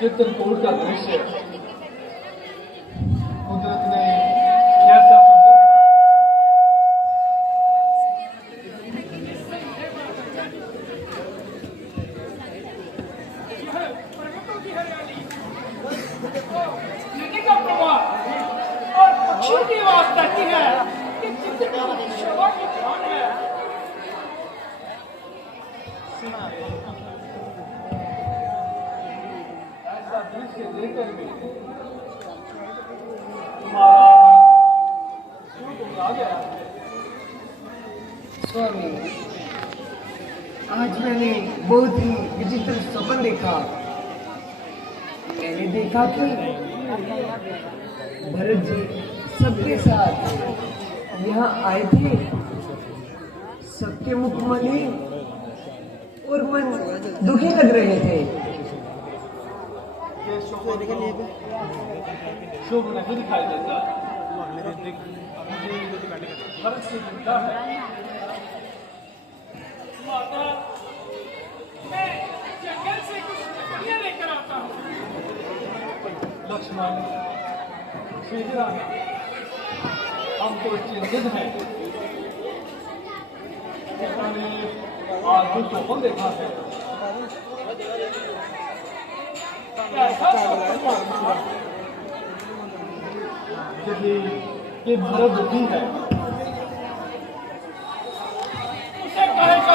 चित्रकूट का दृश्य कुदरत ने कैसा नदी का प्रवाह और पक्षियों की आवाज कहती है कि चित्रकूट की शोभा की धन है। ऐसा दृश्य देखकर भी तुम्हारा क्यों घबरा गया? स्वामी, आज मैंने बहुत ही विचित्र स्वप्न देखा। मैंने देखा कि भरत जी सबके साथ यहाँ आए थे। सबके मुख मलिन और मन दुखी लग रहे थे। ये शुभ नहीं दिखाई देता। भरत से चिंता है। माता, मैं जंगल से कुछ लकड़ियां लेकर आता हूँ। लक्ष्मण, श्री राम, हम तो चिंतित हैं। हमने आज जो स्वप्न देखा है, कैसा स्वप्न था? यदि ये भरत दुखी है, उसे कहेगा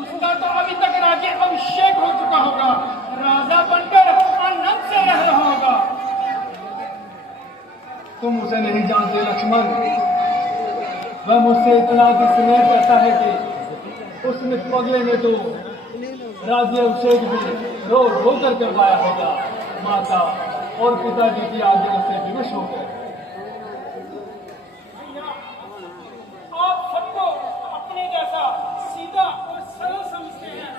उसका तो अभी तक राज्य अभिषेक हो चुका होगा, राजा बनकर आनंद से रह रहा होगा। तुम उसे नहीं जानते लक्ष्मण। वह मुझसे इतना स्नेह करता है कि उसने पगले में तो राज्य अभिषेक भी रो रो कर करवाया होगा। माता और पिताजी की आज्ञा से विवश हो गए। भैया, आप सबको अपने जैसा सीधा और सरल समझते हैं।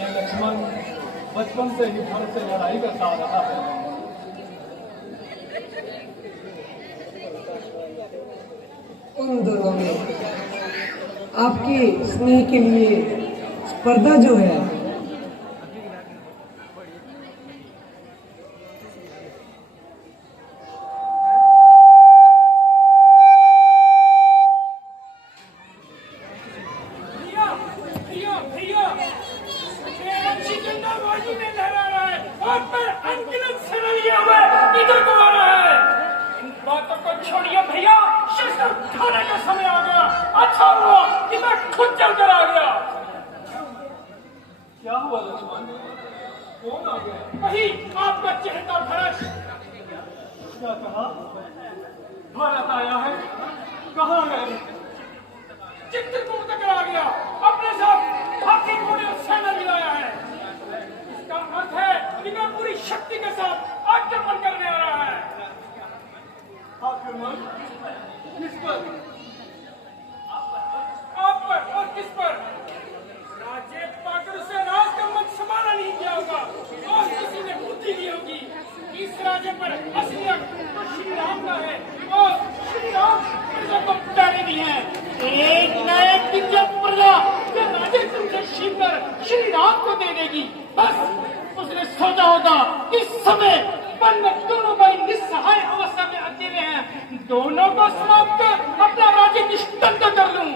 यह लक्ष्मण बचपन से ही भरत से लड़ाई करता आ रहा है। उन दोनों में आपके स्नेह के लिए स्पर्धा जो है, भैया, भैया, भैया, मेरा चिकंदरबाजी में लहरा रहा है और मैं अनगिनत सैनिक लिए हुए इधर को आ रहा है। इन बातों को छोड़िए भैया, शस्त्र उठाने का समय आ गया। अच्छा हुआ कि मैं खुद चलकर आ गया। क्या हुआ लक्ष्मण? कौन आ गया? वही आपका चहेता भरत। क्या कहा? भारत आया है? कहाँ है? चित्रकूट तक आ गया। अपने साथ हाथी घोड़े और सेना मिलाया है। इसका अर्थ है कि मैं पूरी शक्ति के साथ आक्रमण करने आ रहा है। आक्रमण? किस पर? आप पर और किस पर? राज्य पाकर उसे राज का मंच संभाला नहीं किया होगा और किसी ने बुद्धि दी होगी। इस राज्य पर असलियत तो श्री राम का है और श्री राम प्रजा को प्यारे भी हैं। एक न एक दिन जब प्रजा ये राज्य तुमसे छीन कर श्री राम को दे देगी, बस उसने सोचा होगा कि समय पर में दोनों भाई निस्सहाय अवस्था में अकेले हैं, दोनों को समाप्त कर अपना राज्य निष्ठन कर लूं।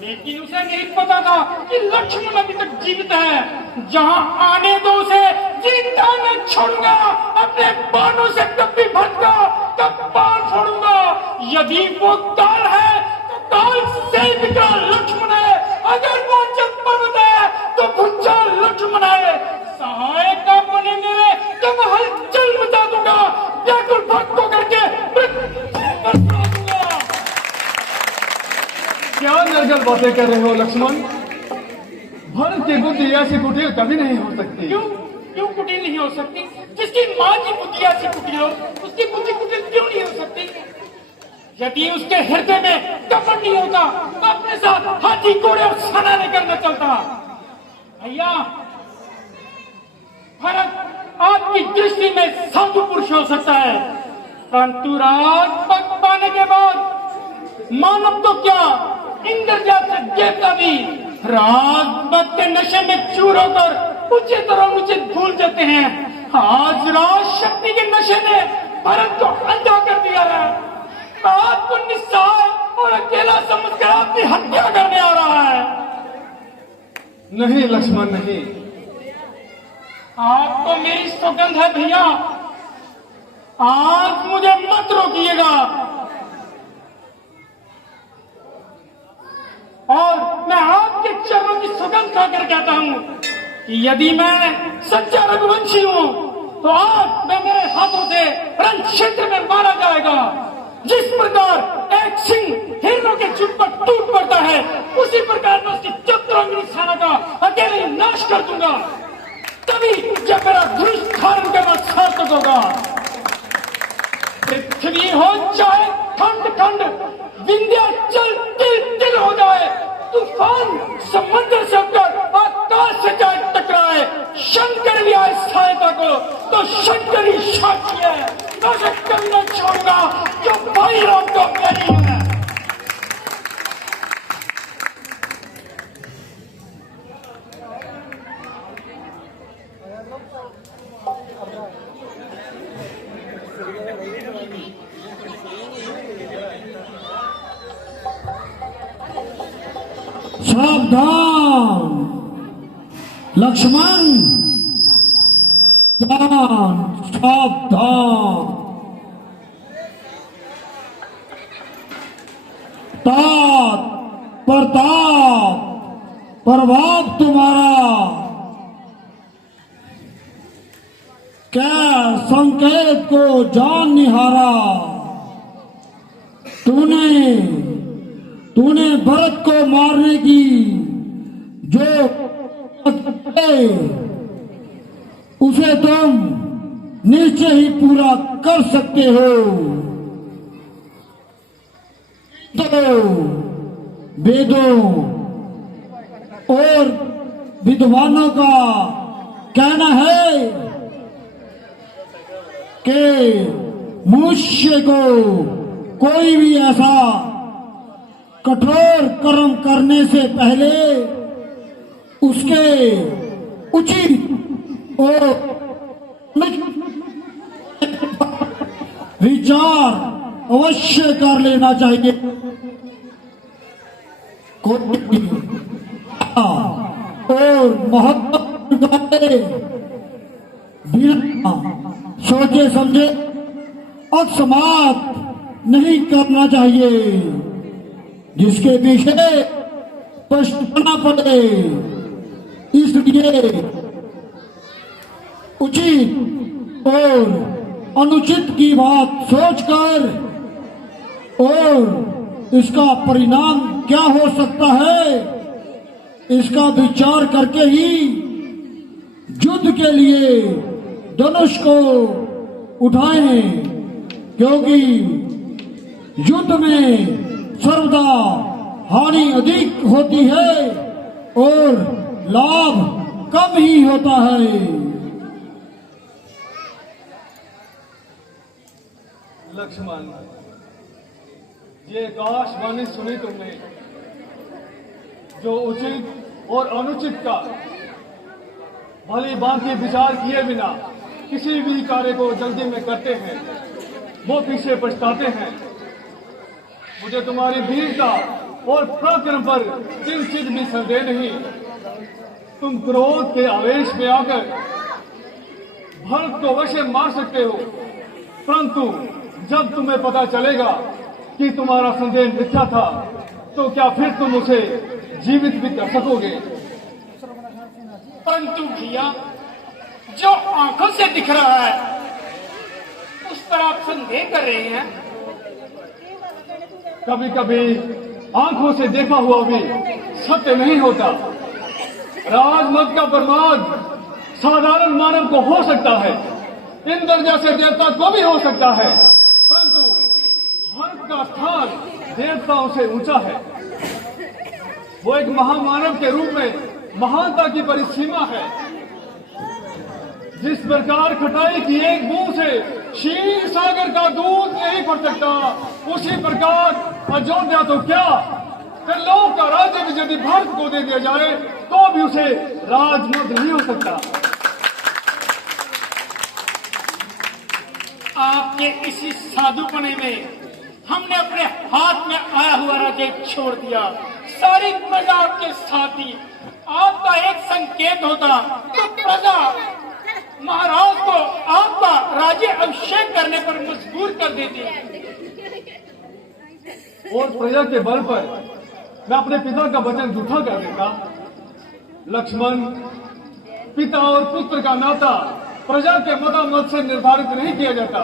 लेकिन उसे नहीं पता था कि लक्ष्मण अभी तक जीवित है। जहां आने दो उसे जिंदा न छोड़ूंगा। अपने बाणों से कब भी भटका तब बाण फोड़ूंगा। यदि वो काल है तो काल से निकला लक्ष्मण है। अगर वो जब पर्वत है तो भुजा लक्ष्मण है। सहायक का बने मेरे तो मैं हलचल मचा दूंगा। व्याकुल भक्तों करके क्या निर्गल बातें कर रहे हो लक्ष्मण? भरत की बुद्धि ऐसी कुटिल कभी नहीं हो सकती। क्यों क्यों कुटिल नहीं हो सकती? जिसकी माँ की बुद्धि ऐसी कुटिल हो, उसकी बुद्धि कुटिल क्यों नहीं हो सकती? यदि उसके हृदय में कपट नहीं होता तो अपने साथ हाथी घोड़े और सेना लेकर न चलता। भैया, भरत आपकी दृष्टि में साधु पुरुष हो सकता है, परंतु राज पद पाने के बाद मानव तो क्या इंद्रजात से देवता भी रात वक्त के नशे में चूर होकर उचित और अनुचित भूल जाते हैं। आज राज शक्ति के नशे ने भारत को अंधा कर दिया है। आपको निस्सहाय और अकेला समझकर आपकी हत्या करने आ रहा है। नहीं लक्ष्मण नहीं, आपको मेरी सौगंध है भैया, आज मुझे मत रोकिएगा। और मैं आपके चरणों की सौगंध खाकर कहता हूं कि यदि मैं सच्चा रघुवंशी हूं तो आज मैं मेरे हाथों से रण क्षेत्र में मारा जाएगा। जिस प्रकार एक सिंह हिरणों के झुंड पर टूट पड़ता है, उसी प्रकार मैं उसकी चतुरंगी सेना का अकेले नाश कर दूंगा। तभी जब मेरा धनुष धारण करना सार्थक होगा। पृथ्वी हो जाए खंड खंड, विंध्याचल तिल तिल हो जाए, तूफान समुद्र से होकर आकाश से जाए टकराए, शंकर भी आए सहायता को तो शंकर ही साक्षी है। मैं उसे कभी न छोड़ूंगा जो भाई राम को मेरी है। सावधान लक्ष्मण, सावधान। तात प्रताप प्रभाव तुम्हारा क्या संकेत को जान निहारा। तूने भरत को मारने की जो उसे तुम निश्चय ही पूरा कर सकते हो। तो वेदों और विद्वानों का कहना है कि मनुष्य को कोई भी ऐसा कठोर कर्म करने से पहले उसके उचित और विचार अवश्य कर लेना चाहिए। और महत्व बिना सोचे समझे अकस्मात नहीं करना चाहिए, जिसके पीछे पछताना पड़े। इसलिए उचित और अनुचित की बात सोचकर और इसका परिणाम क्या हो सकता है, इसका विचार करके ही युद्ध के लिए धनुष को उठाएं, क्योंकि युद्ध में सर्वदा हानि अधिक होती है और लाभ कम ही होता है। लक्ष्मण, ये आकाशवाणी सुनी तुमने, जो उचित और अनुचित का भली भांति विचार किए बिना किसी भी कार्य को जल्दी में करते हैं, वो पीछे पछताते हैं। मुझे तुम्हारी वीरता और पराक्रम पर किंचित भी संदेह नहीं। तुम क्रोध के आवेश में आकर भरत को अवश्य मार सकते हो, परंतु जब तुम्हें पता चलेगा कि तुम्हारा संदेह मिथ्या था, तो क्या फिर तुम उसे जीवित भी कर सकोगे? परंतु भैया, जो आंखों से दिख रहा है उस पर आप संदेह कर रहे हैं। कभी कभी आंखों से देखा हुआ भी सत्य नहीं होता। राजमत का बर्बाद साधारण मानव को हो सकता है, इंद्र जैसे देवता को भी हो सकता है, परंतु भरत का स्थान देवताओं से ऊंचा है। वो एक महामानव के रूप में महानता की परिसीमा है। जिस प्रकार खटाई की एक बूंद से क्षीर सागर का दूध नहीं पड़ सकता, उसी प्रकार अयोध्या तो क्या फिर लोक का राज्य भी यदि भारत को दे दिया जाए तो भी उसे राजमत नहीं हो सकता। आपके इसी साधुपने में हमने अपने हाथ में आया हुआ राज्य छोड़ दिया। सारी प्रजा आपके साथ ही। आपका एक संकेत होता तो प्रजा महाराज को आपका राज्य अभिषेक करने पर मजबूर कर देती। और प्रजा के बल पर मैं अपने पिता का वचन झूठा कर देता। लक्ष्मण, पिता और पुत्र का नाता प्रजा के मतामत से निर्धारित नहीं किया जाता।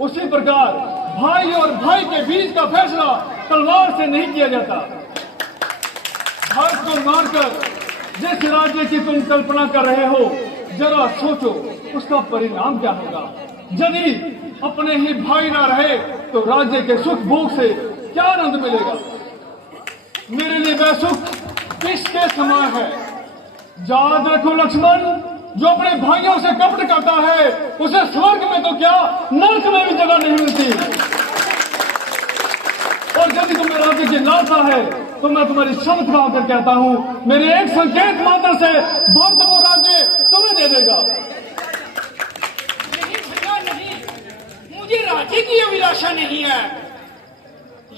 उसी प्रकार भाई और भाई के बीच का फैसला तलवार से नहीं किया जाता। भारत को मारकर जिस राज्य की तुम कल्पना कर रहे हो, जरा सोचो उसका परिणाम क्या होगा। यदि अपने ही भाई ना रहे तो राज्य के सुख भोग से क्या आनंद मिलेगा। मेरे लिए वह सुख किसके समान है। याद रखो लक्ष्मण, जो अपने भाइयों से कपट करता है उसे स्वर्ग में तो क्या नरक में भी जगह नहीं मिलती। और यदि तुम्हें राज्य की लालसा है तो मैं तुम्हारी शपथ खाकर कहता हूं, मेरे एक संकेत मात्र से भारत वो राज्य तुम्हें दे देगा। नहीं भैया नहीं, मुझे राज्य की अभिलाषा नहीं है।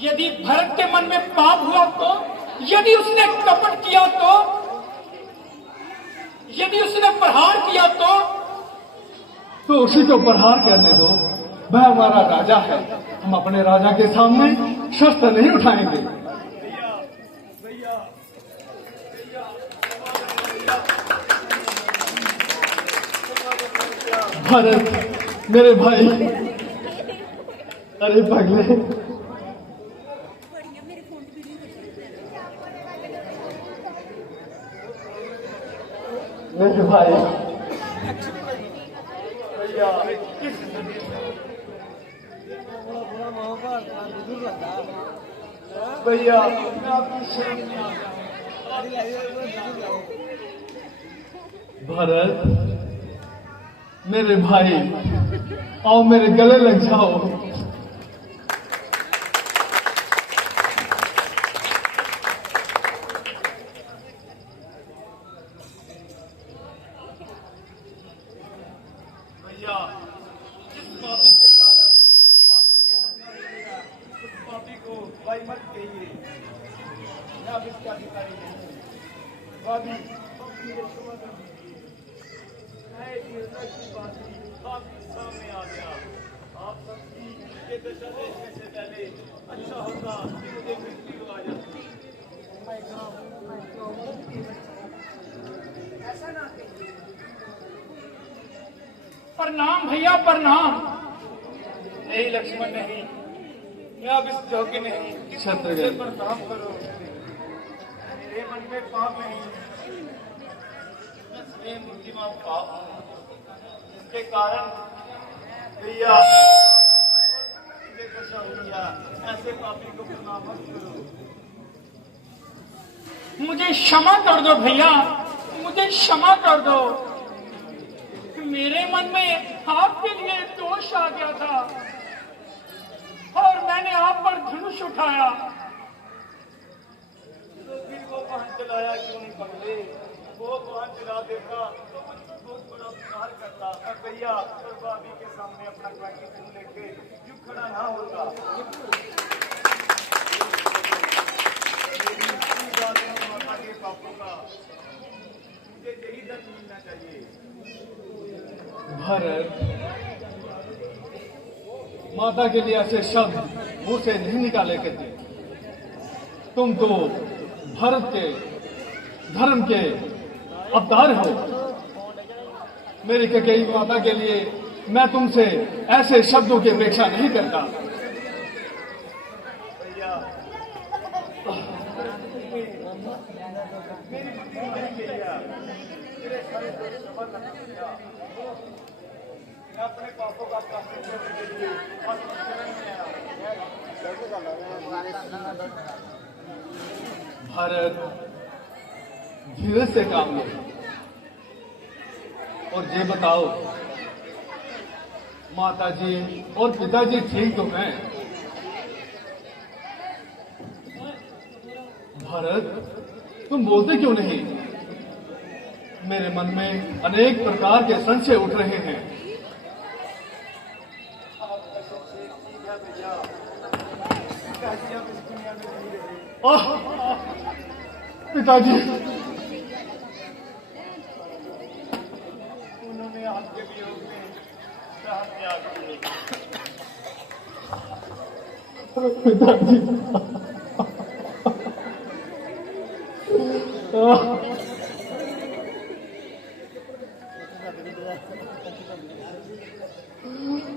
यदि भरत के मन में पाप हुआ तो, यदि उसने कपट किया तो, यदि उसने प्रहार किया तो उसी को प्रहार करने दो। वह हमारा राजा है। हम अपने राजा के सामने शस्त्र नहीं उठाएंगे। भरत मेरे भाई, अरे पगले, मेरे भाई, भैया मैं आपकी शरण में आ गया। भरत मेरे भाई, आओ मेरे गले लग जाओ। भैया, जिस पापी के कारण आपकी ये दशा हुई है, उस पापी को भाई मत कहिए। मैं अब इसका अधिकारी नहीं हूं। भाभी, मेरे क्षमा कर दीजिए। मैं एक निर्णय की बात आपके सामने आ गया। आप सबकी ये दशा देखने से पहले अच्छा होता कि मुझे मृत्यु आ जाती। ऐसा ना कहिए। प्रणाम भैया प्रणाम। नहीं लक्ष्मण नहीं, मैं अब इस जोग्य नहीं। क्षत्रिय प्रणाम करो। मेरे मन में पाप नहीं, मैं स्वयं बुद्धिमान पाप हूं, जिसके कारण भैया ऐसे पापी को प्रणाम मत करो। मुझे क्षमा कर दो भैया, मुझे क्षमा कर दो। मेरे मन में आपके लिए दोष आ गया था और मैंने आप पर धनुष उठाया। तो फिर वो वाहन चलाया क्यों नहीं पकड़े? वो वाहन चला देता तो मुझ पर बहुत बड़ा उपकार करता। और भैया और भाभी के सामने अपना काटी मुंह लेके क्यों खड़ा ना होता। माता के पापों का मुझे यही दंड मिलना चाहिए। भरत, माता के लिए ऐसे शब्द मुंह से नहीं निकाले करते। तुम तो भारत के धर्म के अवतार हो। मेरी कैकेयी माता के लिए मैं तुमसे ऐसे शब्दों की अपेक्षा नहीं करता। अपने पापों का प्रायश्चित करने के लिए भारत, धीरे से काम लो और ये बताओ, माताजी और पिताजी ठीक तो हैं? भरत, तुम बोलते क्यों नहीं? मेरे मन में अनेक प्रकार के संशय उठ रहे हैं। पिताजी, उन्होंने आपके वियोग में प्राण त्याग दिए। पिताजी,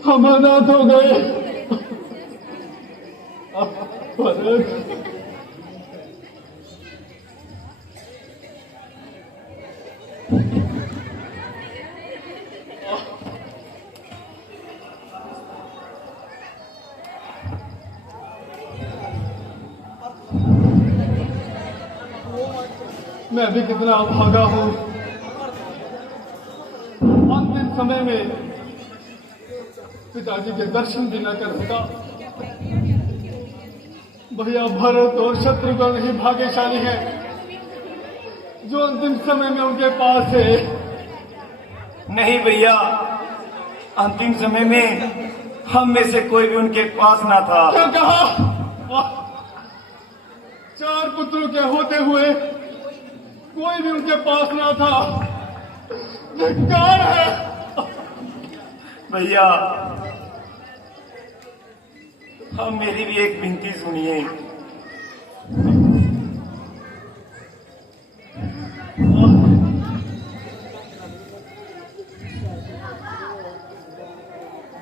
हम अनाथ हो गए। भरत, मैं भी कितना अभागा हूं। अंतिम समय में पिताजी के दर्शन भी न कर सका। भैया भरत और शत्रुघ्न ही भाग्यशाली है जो अंतिम समय में उनके पास है। नहीं भैया, अंतिम समय में हम में से कोई भी उनके पास ना था। क्या कहा? 4 पुत्रों के होते हुए कोई भी उनके पास ना था। धिक्कार है। भैया, हम मेरी भी एक विनती सुनिए।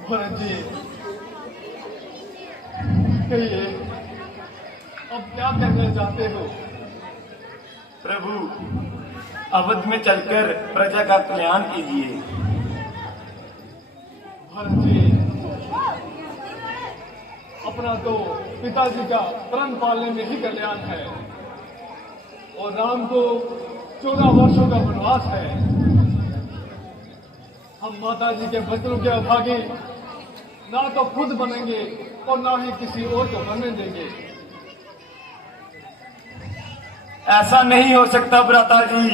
भरत जी, कहिए, अब क्या करना चाहते हो? प्रभु, अवध में चलकर प्रजा का कल्याण कीजिए। भरत जी, अपना तो पिताजी का प्रण पालने में ही कल्याण है और राम को 14 वर्षों का वनवास है। हम माताजी के वचनों के अभागे ना तो खुद बनेंगे और ना ही किसी और को बनने देंगे। ऐसा नहीं हो सकता भ्राता जी।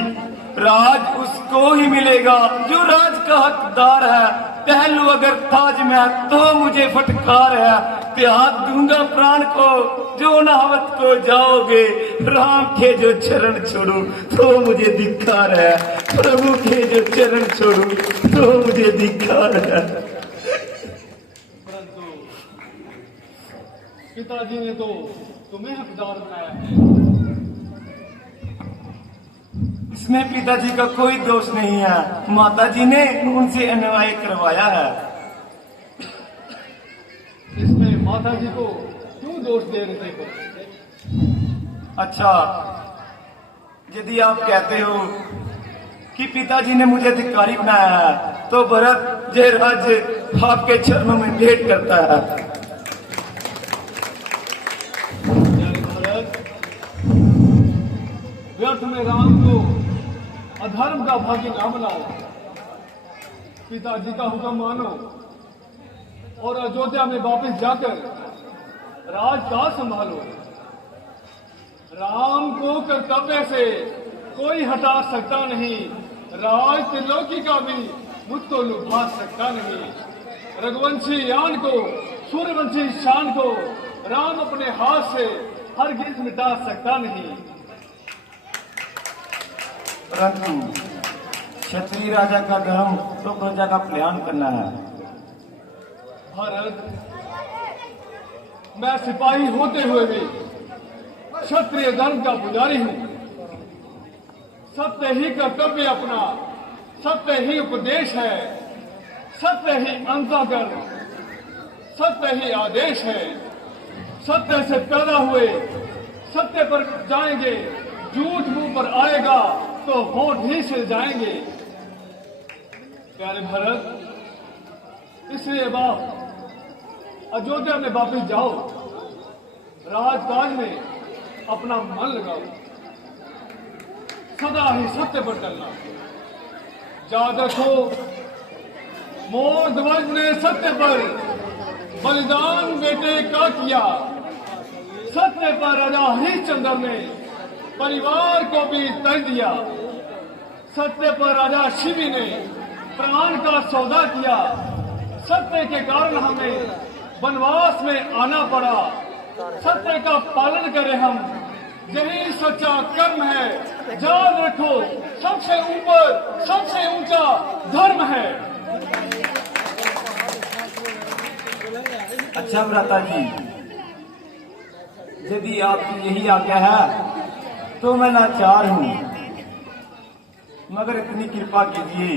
राज उसको ही मिलेगा जो राज का हकदार है। पहलू अगर ताज में तो मुझे फटकार है। त्याग दूंगा प्राण को जो नहावत को जाओगे। राम के जो चरण छोड़ू तो मुझे धिक्कार है। प्रभु के जो चरण छोड़ू तो मुझे धिक्कार है। परंतु पिताजी ने तो तुम्हें हकदार बनाया है। इसमें पिताजी का कोई दोष नहीं है। माताजी ने उनसे अन्याय करवाया है। इसमें माताजी को क्यों दोष दे रहे हो? अच्छा, यदि आप कहते हो कि पिताजी ने मुझे धिक्कारी बनाया है तो भरत जय राज्य आपके चरणों में भेंट करता है। भरत, व्यर्थ में राम को अधर्म का भागी ना बनाओ। पिताजी का हुक्म मानो और अयोध्या में वापस जाकर राजकाज संभालो। राम को कर्तव्य से कोई हटा सकता नहीं। राज त्रिलोकी का भी मुझको लुभा सकता नहीं। रघुवंशी यान को, सूर्यवंशी शान को राम अपने हाथ से हरगिज मिटा सकता नहीं। परंतु क्षत्रिय राजा का धर्म तो प्रजा का कल्याण करना है। भरत, मैं सिपाही होते हुए भी क्षत्रिय धर्म का पुजारी हूं। सत्य ही कर्तव्य अपना, सत्य ही उपदेश है, सत्य ही अंतःकरण, सत्य ही आदेश है। सत्य से पैदा हुए सत्य पर जाएंगे। झूठ मुंह पर आएगा तो होठ ही सिल जाएंगे। प्यारे भरत, इसलिए बाप अयोध्या में वापस जाओ। राजकाज में अपना मन लगाओ। सदा ही सत्य पर चलना। याद रखो, मोर ध्वज ने सत्य पर बलिदान बेटे का किया। सत्य पर राजा हरिश्चंद्र ने परिवार को भी तय दिया। सत्य पर राजा शिवी ने प्राण का सौदा किया। सत्य के कारण हमें वनवास में आना पड़ा। सत्य का पालन करें हम, यही सच्चा कर्म है। याद रखो, सबसे ऊपर सबसे ऊंचा धर्म है। अच्छा भ्राता जी, यदि आपकी यही आज्ञा है तो मैं लाचार हूँ, मगर इतनी कृपा कीजिए,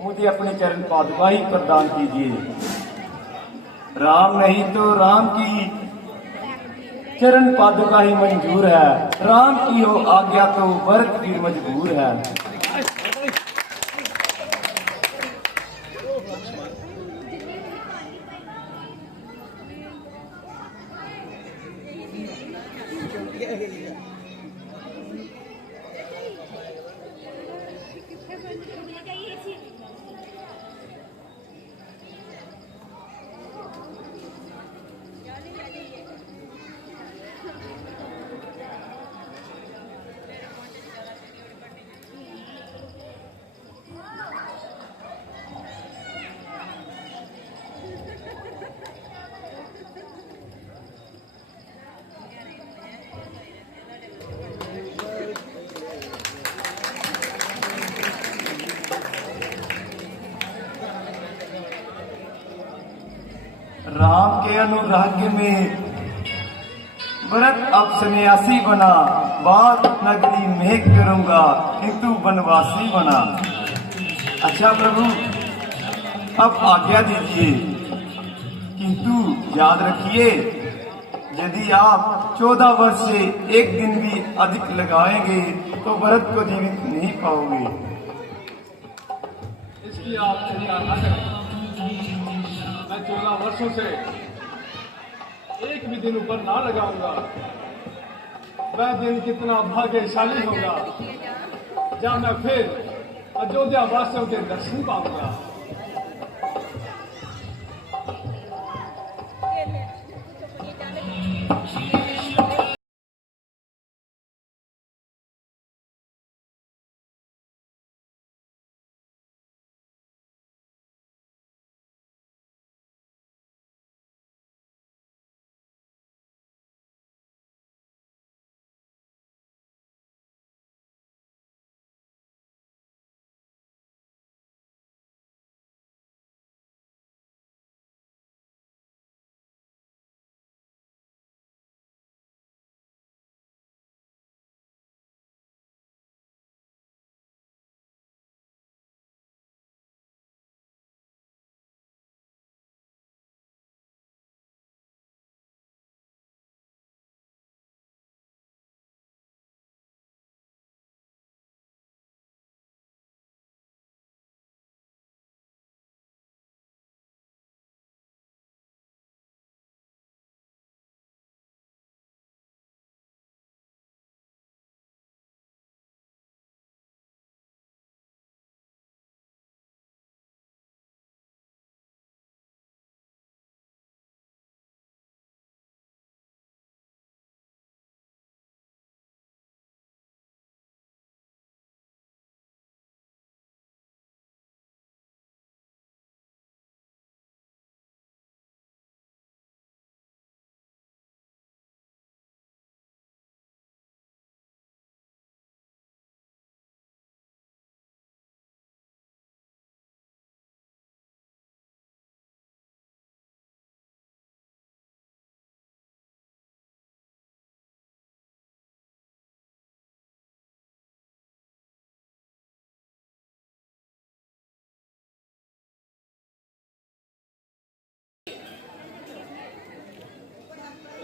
मुझे अपने चरण पादुका ही प्रदान कीजिए। राम नहीं तो राम की चरण पादुका ही मंजूर है। राम की हो आज्ञा तो भरत भी मजबूर है। राम के अनुराग में भरत अब सन्यासी बना। बात नगरी में करूंगा, किंतु वनवासी बना। अच्छा प्रभु, अब आज्ञा दीजिए, किंतु याद रखिए, यदि आप 14 वर्ष से एक दिन भी अधिक लगाएंगे तो भरत को जीवित नहीं पाओगे। इसकी आप चिंता न करें। मैं 14 वर्षों से एक भी दिन ऊपर ना लगाऊंगा। वह दिन कितना भाग्यशाली होगा जब मैं फिर अयोध्या वासियों के दर्शन पाऊंगा।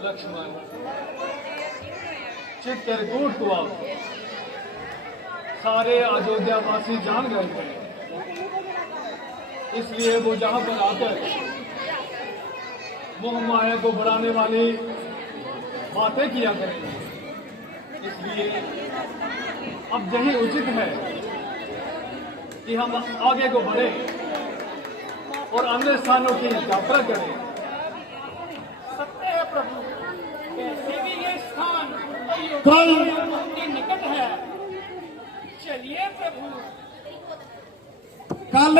लक्ष्मण, चित्रकूट को आओ। सारे अयोध्या वासी जान गए थे, इसलिए वो जहां पर आकर मोह माया को बढ़ाने वाली बातें किया करेंगे। इसलिए अब यही उचित है कि हम आगे को बढ़े और अन्य स्थानों की यात्रा करें। सत्य है प्रभु, कैसे भी ये स्थान कल बहुत ही निकट है। चलिए प्रभु। कल